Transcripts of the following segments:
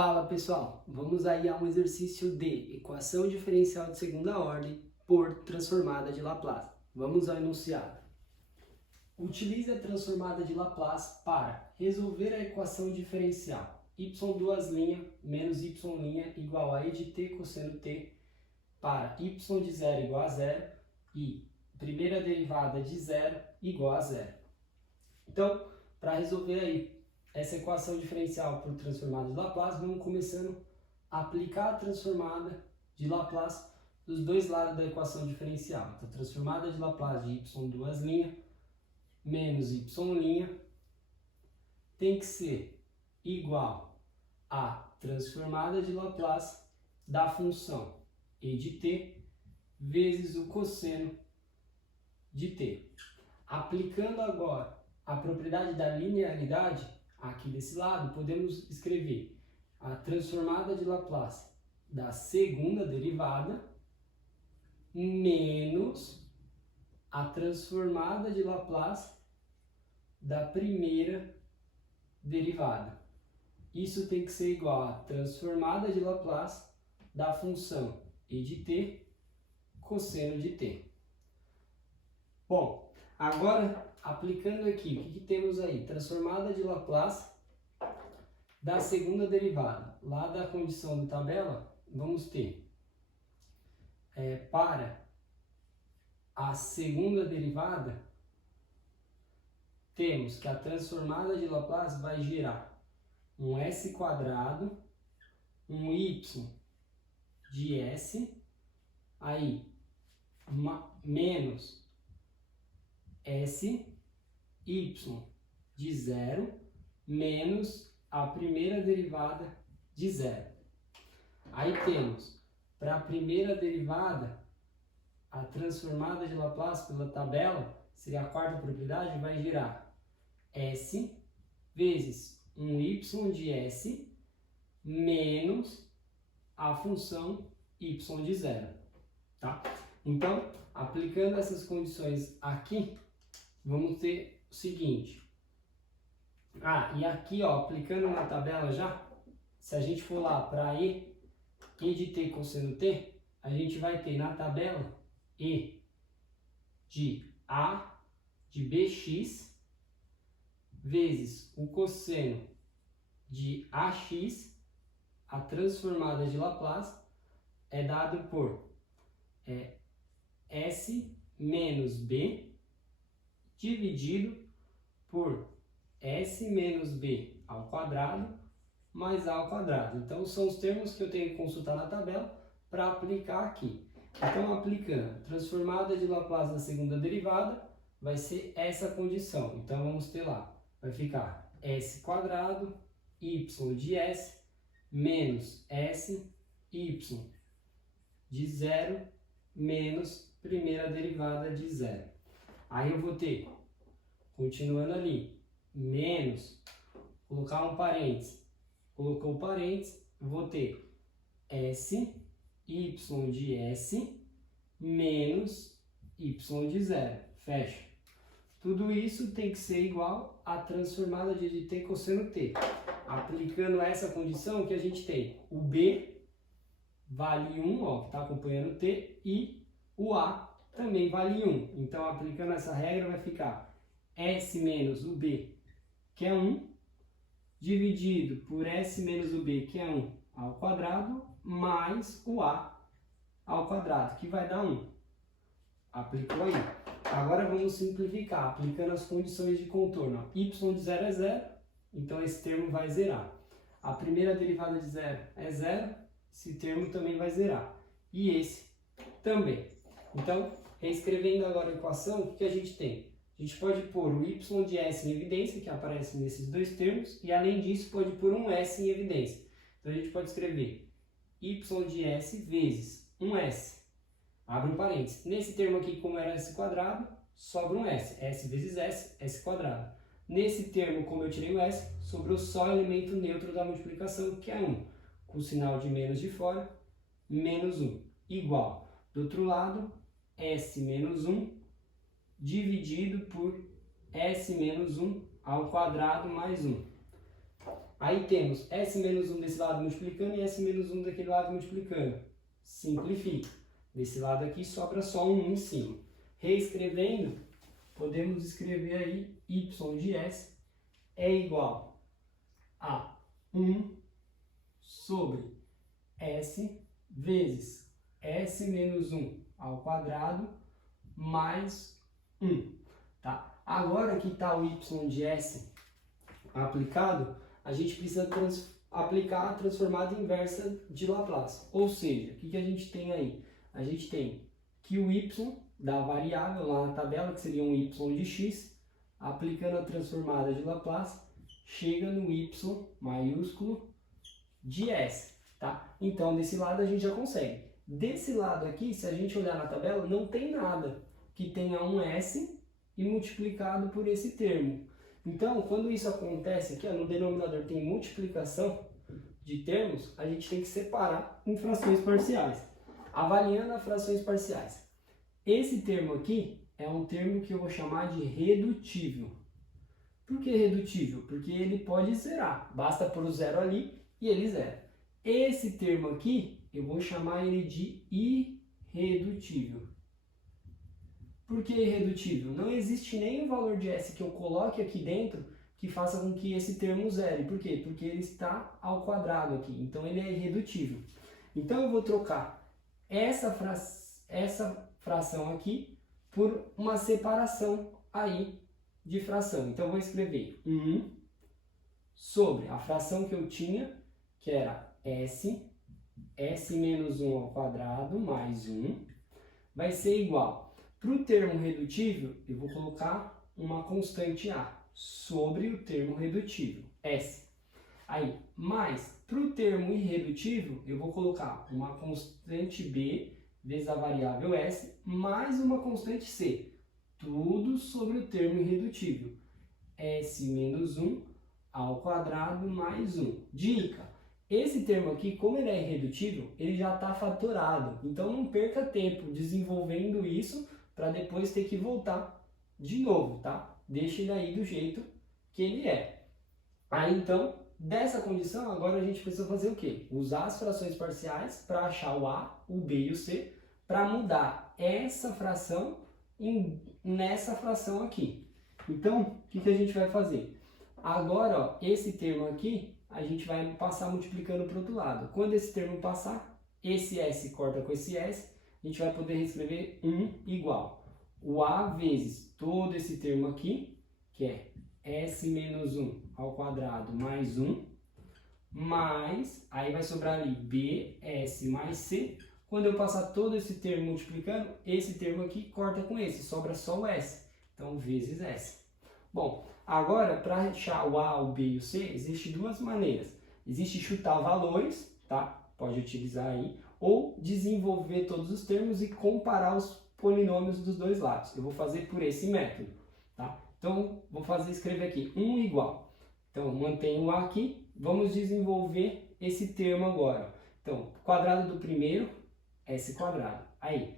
Fala pessoal, vamos aí a um exercício de equação diferencial de segunda ordem por transformada de Laplace. Vamos ao enunciado. Utilize a transformada de Laplace para resolver a equação diferencial y duas linhas menos y' igual a e de t cosseno t para y de 0 igual a 0 e primeira derivada de 0 igual a 0. Então, para resolver aí essa equação diferencial por transformada de Laplace, vamos começando a aplicar a transformada de Laplace dos dois lados da equação diferencial. Então, transformada de Laplace de y duas linhas menos y' tem que ser igual a transformada de Laplace da função e de t vezes o cosseno de t. Aplicando agora a propriedade da linearidade, aqui desse lado, podemos escrever a transformada de Laplace da segunda derivada menos a transformada de Laplace da primeira derivada. Isso tem que ser igual a transformada de Laplace da função e de t cosseno de t. Bom, agora aplicando aqui, o que temos aí? Transformada de Laplace da segunda derivada. Lá da condição da tabela, vamos ter para a segunda derivada, temos que a transformada de Laplace vai gerar um s quadrado, um y de s, aí menos s, y de 0, menos a primeira derivada de 0. Aí temos, para a primeira derivada, a transformada de Laplace pela tabela, seria a quarta propriedade, vai gerar s vezes um y de s menos a função y de 0. Tá? Então, aplicando essas condições aqui, vamos ter o seguinte. E aqui, ó, aplicando na tabela já, se a gente for lá para e de t cosseno t, a gente vai ter na tabela e de a de bx vezes o cosseno de ax, a transformada de Laplace, é dado por s menos b dividido por s menos b ao quadrado mais a ao quadrado. Então, são os termos que eu tenho que consultar na tabela para aplicar aqui. Então, aplicando transformada de Laplace da segunda derivada, vai ser essa condição. Então, vamos ter lá, vai ficar s quadrado, y de s, menos s, y de 0, menos primeira derivada de 0. Aí eu vou ter, continuando ali, menos, colocar um parênteses, colocou o parênteses, vou ter s, y de s, menos y de 0, fecha. Tudo isso tem que ser igual a transformada de t cosseno t. Aplicando essa condição que a gente tem, o b vale 1, ó, que está acompanhando t, e o a também vale 1. Então, aplicando essa regra, vai ficar s menos o b, que é 1, dividido por s menos o b, que é 1, ao quadrado, mais o a ao quadrado, que vai dar 1. Aplicou aí. Agora vamos simplificar, aplicando as condições de contorno. Y de 0 é 0, então esse termo vai zerar. A primeira derivada de 0 é 0, esse termo também vai zerar. E esse também. Então, reescrevendo agora a equação, o que a gente tem? A gente pode pôr o y de s em evidência, que aparece nesses dois termos, e além disso pode pôr um s em evidência. Então a gente pode escrever y de s vezes um s. Abre um parênteses. Nesse termo aqui, como era s quadrado, sobra um s. S vezes s, s quadrado. Nesse termo, como eu tirei o s, sobrou só o elemento neutro da multiplicação, que é 1. Com o sinal de menos de fora, menos 1. Igual. Do outro lado, s menos 1 dividido por s menos 1 ao quadrado mais 1. Aí temos S menos 1 desse lado multiplicando e S menos 1 daquele lado multiplicando. Simplifica. Desse lado aqui sobra só um 1 em cima. Reescrevendo, podemos escrever aí y de S é igual a 1 sobre S vezes S menos 1 ao quadrado mais 1. Tá? Agora que está o y de S aplicado, a gente precisa aplicar a transformada inversa de Laplace. Ou seja, o que a gente tem aí? A gente tem que o y da variável lá na tabela, que seria um y de x, aplicando a transformada de Laplace, chega no y maiúsculo de S. Tá? Então, desse lado a gente já consegue. Desse lado aqui, se a gente olhar na tabela, não tem nada que tenha um S e multiplicado por esse termo. Então, quando isso acontece aqui, ó, no denominador tem multiplicação de termos, a gente tem que separar em frações parciais. Avaliando as frações parciais. Esse termo aqui é um termo que eu vou chamar de redutível. Por que redutível? Porque ele pode zerar. Basta pôr o zero ali e ele zera. Esse termo aqui, eu vou chamar ele de irredutível. Por que irredutível? Não existe nenhum valor de S que eu coloque aqui dentro que faça com que esse termo zere. Por quê? Porque ele está ao quadrado aqui. Então, ele é irredutível. Então, eu vou trocar essa fração aqui por uma separação aí de fração. Então, eu vou escrever 1 sobre a fração que eu tinha, que era S menos 1 ao quadrado mais 1, vai ser igual. Para o termo redutível, eu vou colocar uma constante A sobre o termo redutível, S. Aí, mais, para o termo irredutível, eu vou colocar uma constante B vezes a variável S, mais uma constante C. Tudo sobre o termo irredutível. S menos 1 ao quadrado mais 1. Dica! Esse termo aqui, como ele é irredutível, ele já está fatorado. Então, não perca tempo desenvolvendo isso para depois ter que voltar de novo, tá? Deixa ele aí do jeito que ele é. Aí, então, dessa condição, agora a gente precisa fazer o quê? Usar as frações parciais para achar o A, o B e o C, para mudar essa fração nessa fração aqui. Então, o que a gente vai fazer? Agora, ó, esse termo aqui, a gente vai passar multiplicando para o outro lado. Quando esse termo passar, esse S corta com esse S, a gente vai poder reescrever 1 igual o A vezes todo esse termo aqui, que é S menos 1 ao quadrado mais 1, mais, aí vai sobrar ali BS mais C. Quando eu passar todo esse termo multiplicando, esse termo aqui corta com esse, sobra só o S. Então, vezes S. Bom, agora, para achar o A, o B e o C, existem duas maneiras. Existe chutar valores, tá? Pode utilizar aí. Ou desenvolver todos os termos e comparar os polinômios dos dois lados. Eu vou fazer por esse método, tá? Então, vou escrever aqui 1 igual. Então, mantenho o A aqui. Vamos desenvolver esse termo agora. Então, quadrado do primeiro, S quadrado. Aí,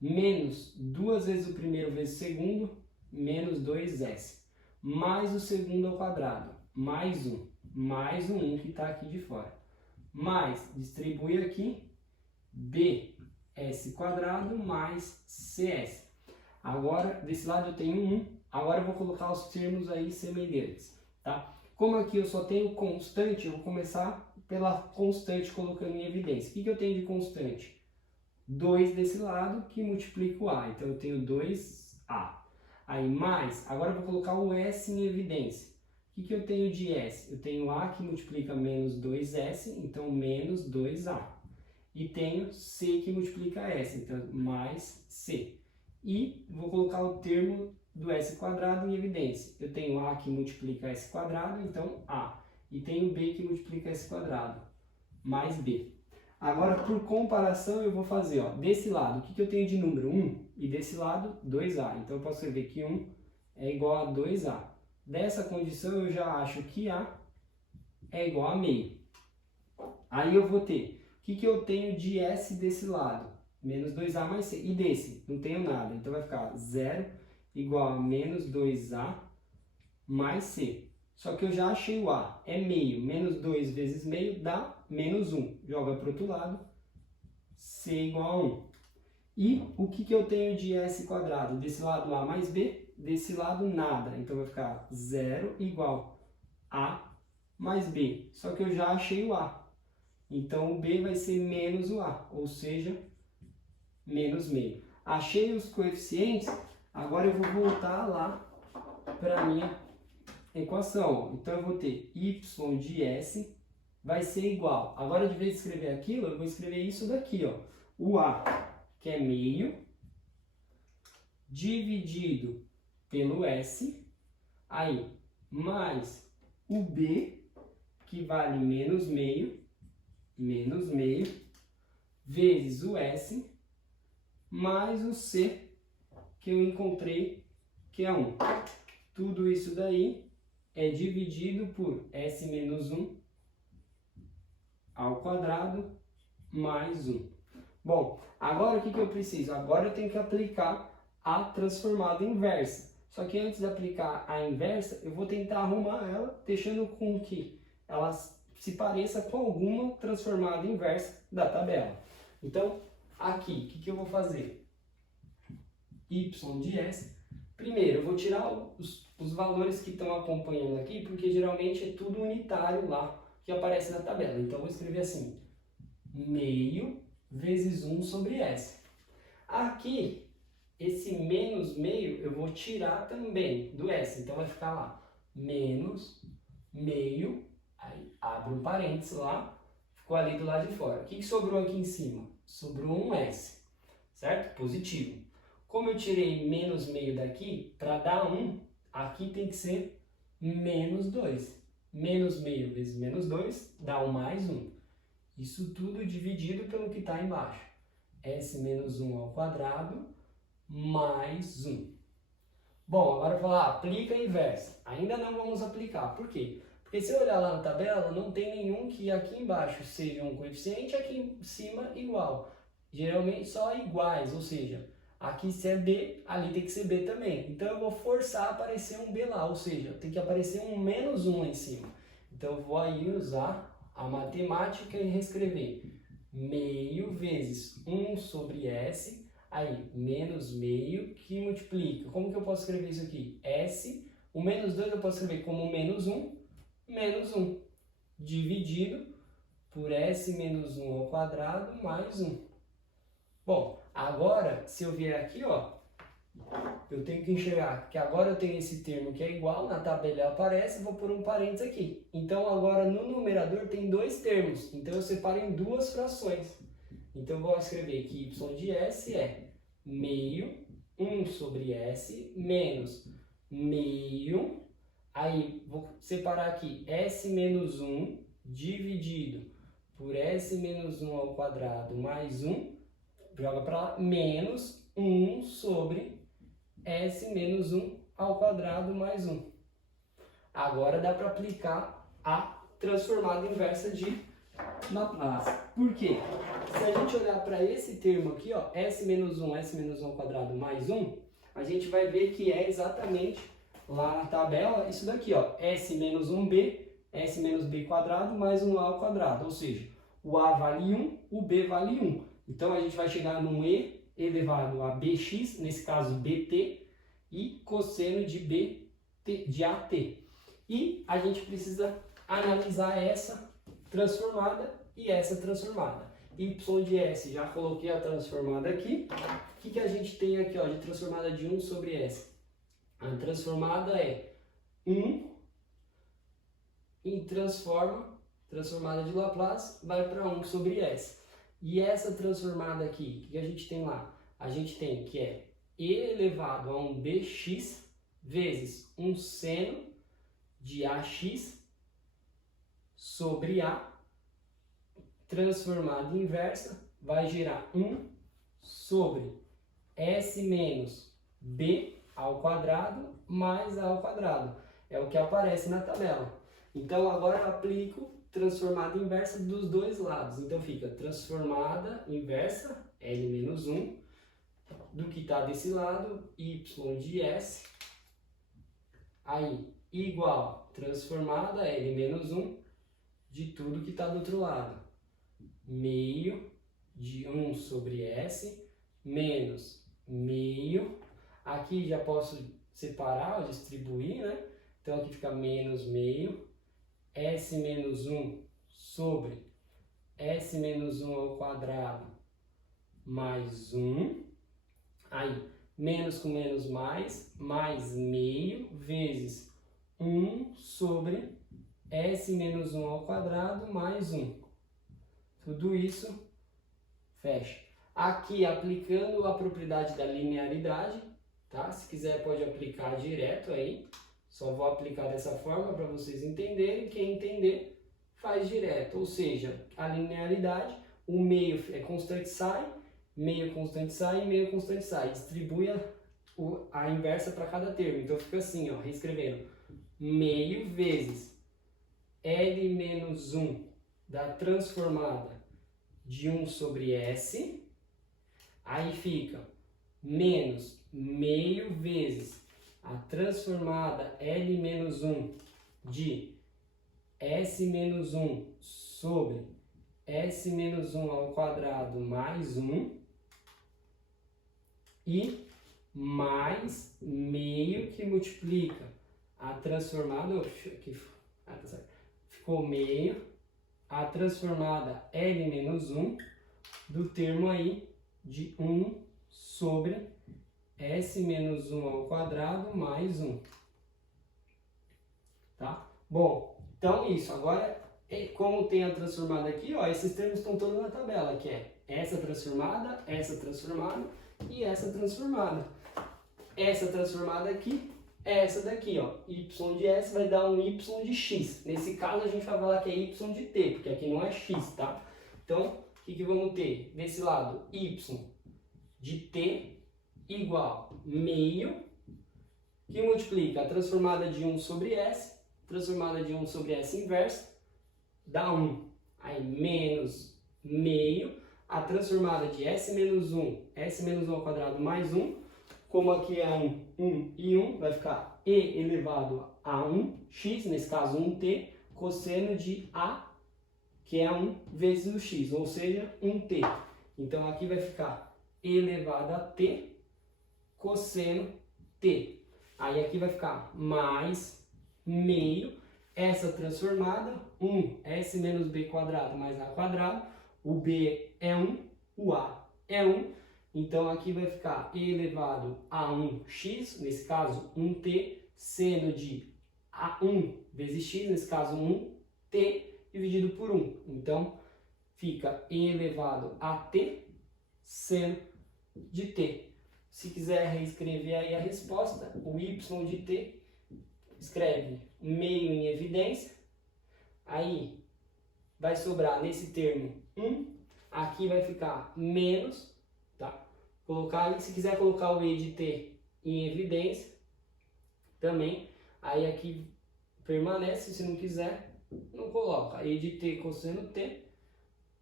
menos 2 vezes o primeiro vezes o segundo, menos 2S. Mais o segundo ao quadrado, mais o 1 que está aqui de fora. Mais, distribui aqui, BS quadrado mais CS. Agora, desse lado eu tenho 1, agora eu vou colocar os termos aí semelhantes, tá? Como aqui eu só tenho constante, eu vou começar pela constante colocando em evidência. O que eu tenho de constante? 2 desse lado que multiplica o A, então eu tenho 2A. Aí mais, agora eu vou colocar o S em evidência. O que eu tenho de S? Eu tenho A que multiplica menos 2S, então menos 2A. E tenho C que multiplica S, então mais C. E vou colocar o termo do S quadrado em evidência. Eu tenho A que multiplica S quadrado, então A. E tenho B que multiplica S quadrado, mais B. Agora, por comparação, eu vou fazer, ó, desse lado, o que eu tenho de número? 1. E desse lado, 2A. Então, eu posso escrever que 1 é igual a 2A. Dessa condição, eu já acho que A é igual a meio. Aí, eu vou ter, o que eu tenho de S desse lado? Menos 2A mais C. E desse? Não tenho nada. Então, vai ficar 0 igual a menos 2A mais C. Só que eu já achei o A, é meio. Menos 2 vezes meio dá menos 1. Joga para o outro lado, C igual a 1. E o que eu tenho de S quadrado? Desse lado A mais B, desse lado nada. Então vai ficar 0 igual a mais B. Só que eu já achei o A. Então o B vai ser menos o A, ou seja, menos meio. Achei os coeficientes, agora eu vou voltar lá para a minha equação. Então eu vou ter y de S vai ser igual. Agora, de vez de escrever aquilo, eu vou escrever isso daqui, ó. O A, que é meio, dividido pelo S, aí, mais o B, que vale menos meio, vezes o S, mais o C, que eu encontrei, que é 1. Tudo isso daí é dividido por S menos 1 ao quadrado mais 1. Bom, agora o que eu preciso? Agora eu tenho que aplicar a transformada inversa. Só que antes de aplicar a inversa, eu vou tentar arrumar ela, deixando com que ela se pareça com alguma transformada inversa da tabela. Então, aqui, o que eu vou fazer? Y de S. Primeiro, eu vou tirar os valores que estão acompanhando aqui, porque geralmente é tudo unitário lá que aparece na tabela. Então, eu vou escrever assim, meio vezes 1 sobre S. Aqui, esse menos meio, eu vou tirar também do S. Então, vai ficar lá, menos meio, aí abre um parênteses lá, ficou ali do lado de fora. O que sobrou aqui em cima? Sobrou um S, certo? Positivo. Como eu tirei menos meio daqui, para dar 1, aqui tem que ser menos 2. Menos meio vezes menos 2 dá um mais 1. Isso tudo dividido pelo que está embaixo. S menos 1 ao quadrado mais 1. Bom, agora eu vou falar, aplica a inversa. Ainda não vamos aplicar. Por quê? Porque se eu olhar lá na tabela, não tem nenhum que aqui embaixo seja um coeficiente, aqui em cima igual. Geralmente só iguais, ou seja, aqui se é B, ali tem que ser B também. Então eu vou forçar a aparecer um B lá, ou seja, tem que aparecer um menos 1 lá em cima. Então eu vou aí usar a matemática e reescrever meio vezes 1 sobre S, aí menos meio que multiplica. Como que eu posso escrever isso aqui? S, o menos 2 eu posso escrever como menos 1, dividido por S menos 1 ao quadrado mais 1. Bom, agora, se eu vier aqui, ó, eu tenho que enxergar que agora eu tenho esse termo que é igual, na tabela aparece, vou pôr um parênteses aqui. Então, agora no numerador tem dois termos, então eu separo em duas frações. Então, eu vou escrever que y de S é meio, 1 sobre S, menos meio, aí vou separar aqui S menos 1 dividido por S menos 1 ao quadrado mais 1, joga para lá, menos 1 sobre S menos 1 ao quadrado mais 1. Agora dá para aplicar a transformada inversa de Laplace. Por quê? Se a gente olhar para esse termo aqui, ó, S menos 1 ao quadrado mais 1, a gente vai ver que é exatamente lá na tabela isso daqui, ó, S menos 1B, S menos B quadrado mais 1A ao quadrado. Ou seja, o A vale 1, o B vale 1. Então a gente vai chegar num E elevado a bx, nesse caso bt, e cosseno de bt de at. E a gente precisa analisar essa transformada e essa transformada. Y de S, já coloquei a transformada aqui. O que a gente tem aqui, ó, de transformada de 1 sobre S? A transformada é 1 e transformada de Laplace vai para 1 sobre S. E essa transformada aqui, o que a gente tem lá? A gente tem que é E elevado a um bx vezes um seno de ax sobre A, transformada inversa, vai gerar 1 sobre S menos B ao quadrado mais A ao quadrado. É o que aparece na tabela. Então agora eu aplico transformada inversa dos dois lados. Então fica transformada inversa, L menos 1, do que está desse lado, Y de S. Aí, igual transformada L menos 1 de tudo que está do outro lado. Meio de 1 sobre S menos meio. Aqui já posso separar ou distribuir, né? Então aqui fica menos meio. S menos 1 sobre S menos 1 ao quadrado mais 1. Aí, menos com menos mais meio vezes 1 sobre S menos 1 ao quadrado mais 1. Tudo isso fecha. Aqui, aplicando a propriedade da linearidade, tá? Se quiser pode aplicar direto aí. Só vou aplicar dessa forma para vocês entenderem. Quem entender, faz direto. Ou seja, a linearidade, o meio é constante sai, meio constante sai e meio constante sai. Distribui a inversa para cada termo. Então fica assim, ó, reescrevendo. Meio vezes L menos 1 da transformada de 1 sobre S. Aí fica menos meio vezes a transformada L menos 1 de S menos 1 sobre S menos 1 ao quadrado mais 1 e mais meio que multiplica a transformada, tá certo, ficou meio, a transformada L menos 1 do termo aí de 1 sobre S menos 1 ao quadrado mais 1. Tá? Bom, então isso. Agora, como tem a transformada aqui, ó, esses termos estão todos na tabela, que é essa transformada e essa transformada. Essa transformada aqui, essa daqui, ó, y de S vai dar um y de x. Nesse caso, a gente vai falar que é y de t, porque aqui não é x, tá? Então, o que vamos ter? Desse lado, y de t igual meio, que multiplica a transformada de 1 sobre S, transformada de 1 sobre S inversa, dá 1. Aí, menos meio, a transformada de S menos 1 ao quadrado mais 1, como aqui é 1 e 1, vai ficar E elevado a 1x, nesse caso 1t, cosseno de A, que é 1 vezes o x, ou seja, 1t. Então, aqui vai ficar E elevado a t, cosseno t. Aí aqui vai ficar mais meio, essa transformada, 1s menos b quadrado mais a quadrado, o b é 1, o a é 1, então aqui vai ficar e elevado a 1x, nesse caso 1t, seno de a1 vezes x, nesse caso 1t, dividido por 1. Então fica e elevado a t, seno de t. Se quiser reescrever aí a resposta, o y de t, escreve meio em evidência, aí vai sobrar nesse termo 1, aqui vai ficar menos, tá? Colocar aí, se quiser colocar o e de t em evidência, também, aí aqui permanece, se não quiser, não coloca. E de t cosseno t,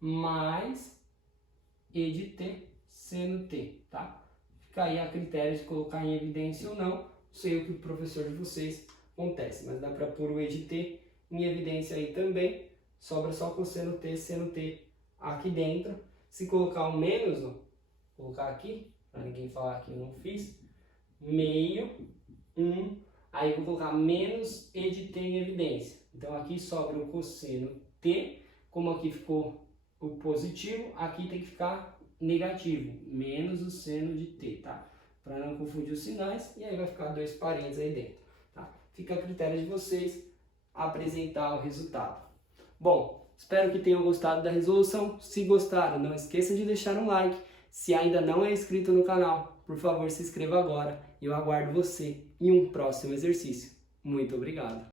mais e de t seno t, tá? Fica aí a critério de colocar em evidência ou não, não sei o que o professor de vocês acontece, mas dá para pôr o e de t em evidência aí também, sobra só cosseno t, seno t aqui dentro. Se colocar o menos, ó, colocar aqui, para ninguém falar que eu não fiz, meio, 1, aí vou colocar menos e de t em evidência. Então aqui sobra o cosseno t, como aqui ficou o positivo, aqui tem que ficar negativo, menos o seno de t, tá? Para não confundir os sinais, e aí vai ficar 2 parênteses aí dentro, tá? Fica a critério de vocês apresentar o resultado. Bom, espero que tenham gostado da resolução. Se gostaram, não esqueça de deixar um like. Se ainda não é inscrito no canal, por favor se inscreva agora. Eu aguardo você em um próximo exercício. Muito obrigado!